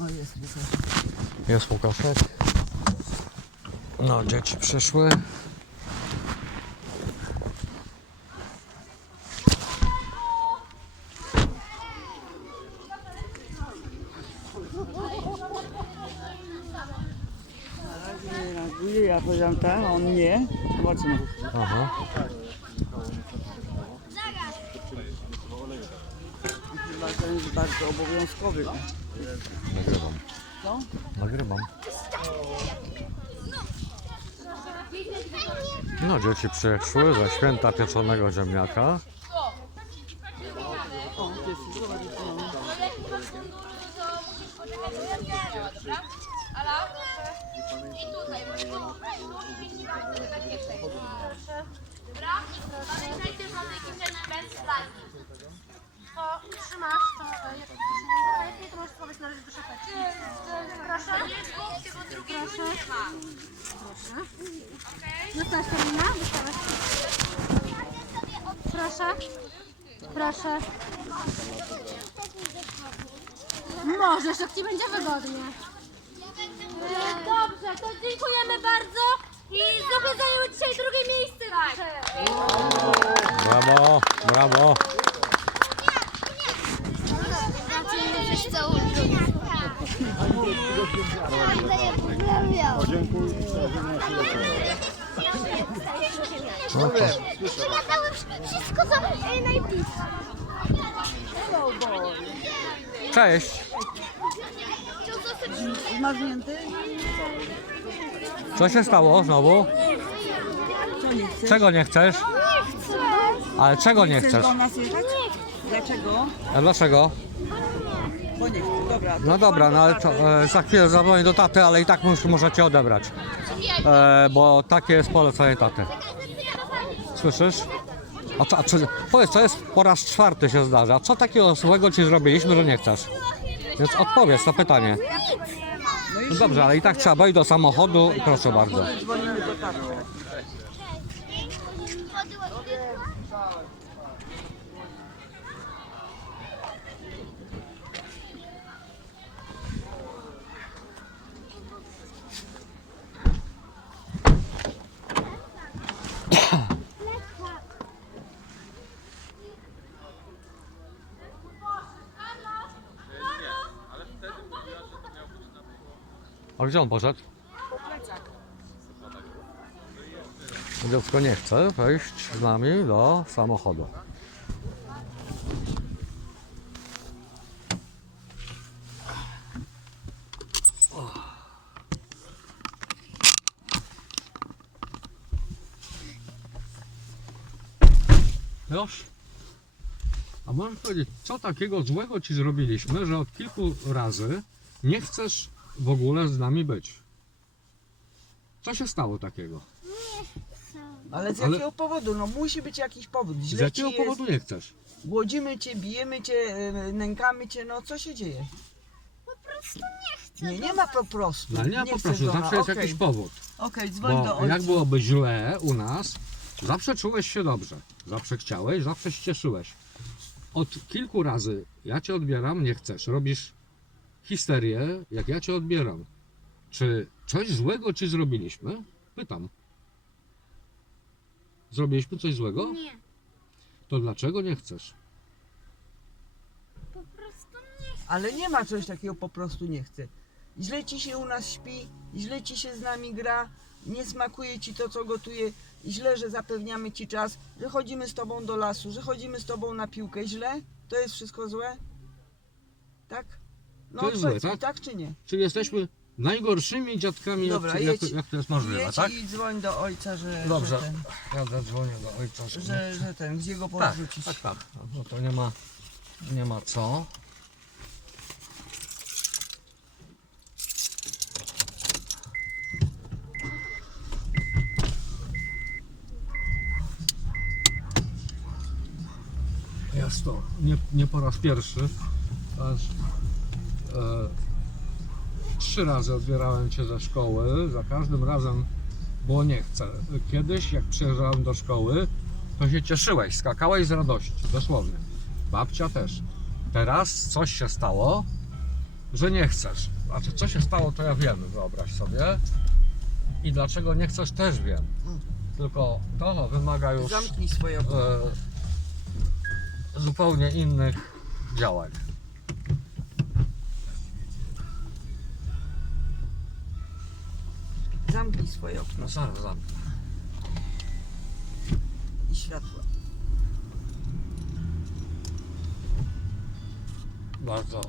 O, jest rycerz. Jest Łukaszek. No, dzieci przyszły. Na razie nie reaguje, ja powiedziałam tak, a on nie. Zobaczymy. Aha. Ten jest bardzo obowiązkowy. Nagrywam. Co? Nagrywam. No, dzieci przyszły ze święta pieczonego ziemniaka. O, pies, zobacz, co on. I tutaj, Dobra? Pamiętajcie, że mamy kieszenie bez flagi. To trzymasz, to jak lepiej, to możesz spróbować należeć do szafeczki. Proszę. Nie ma. Dostałaś termina? Dostałaś. Proszę. Proszę. Możesz, jak ci będzie wygodnie. Dobrze, to dziękujemy bardzo i zajęły dzisiaj drugie miejsce No to, Przygotowałem wszystko co najbliższe. cześć. Zmarznięty? Co się stało znowu? Co nie chcesz? Czego nie chcesz? Ale czego nie Chcesz chcesz? do nas jechać? Dlaczego? A dlaczego? Bo nie chcę. Dobra. to No dobra, no ale e, za chwilę zadzwonię do taty, ale i tak muszę cię odebrać. E, bo takie jest polecenie taty. Słyszysz? A co, a czy, powiedz, to jest po raz czwarty się zdarza. Co takiego złego ci zrobiliśmy, że nie chcesz? Więc odpowiedz na pytanie. No dobrze, ale i tak trzeba wejść do samochodu proszę bardzo. A gdzie on poszedł? Dziecko nie chce wejść z nami do samochodu. Już? A możesz powiedzieć, co takiego złego ci zrobiliśmy, że od kilku razy nie chcesz w ogóle z nami być? Co się stało takiego? Ale z Ale- jakiego powodu? No musi być jakiś powód. Z Źle jakiego ci jest, powodu nie chcesz? Głodzimy cię, bijemy cię, e, nękamy cię, no co się dzieje? Po prostu nie chcę. Nie, nie ma po prostu. No nie, nie chcesz poproszę, do nas. zawsze jest Okej, jakiś powód. Okej, dzwoń do Bo ojca. jak byłoby źle u nas, zawsze czułeś się dobrze. Zawsze chciałeś, zawsze się cieszyłeś. Od kilku razy ja cię odbieram, nie chcesz. Robisz histerię, jak ja cię odbieram. Czy coś złego ci zrobiliśmy? Pytam. Zrobiliśmy coś złego? Nie. To dlaczego nie chcesz? Po prostu nie. Ale nie ma czegoś takiego, po prostu nie chcę. Źle ci się u nas śpi, źle ci się z nami gra, nie smakuje ci to, co gotuje, źle, że zapewniamy ci czas, że chodzimy z tobą do lasu, że chodzimy z tobą na piłkę. Źle? To jest wszystko złe? Tak? No jest złe, mi, tak? tak czy nie? Czy jesteśmy najgorszymi dziadkami, Dobra, jak, jedź. jak to jest możliwe, Jedź tak? i dzwoń do ojca, że, Dobrze. że ten, Ja zadzwonię do ojca. że, że ten, gdzie go Tak, porzucić. tak, tak. No to nie ma, nie ma co. Jest to nie, nie po raz pierwszy. Aż, trzy razy odbierałem cię ze szkoły. Za każdym razem było nie chcę. Kiedyś, jak przyjeżdżałem do szkoły, to się cieszyłeś, skakałeś z radości, dosłownie. Babcia też. Teraz coś się stało że nie chcesz. Znaczy, co się stało, to ja wiem, wyobraź sobie. I dlaczego nie chcesz, też wiem. Tylko to wymaga już Zamknij swoje e, zupełnie innych działań. Zamknij swoje okno No zaraz zamknę. i światło. Bardzo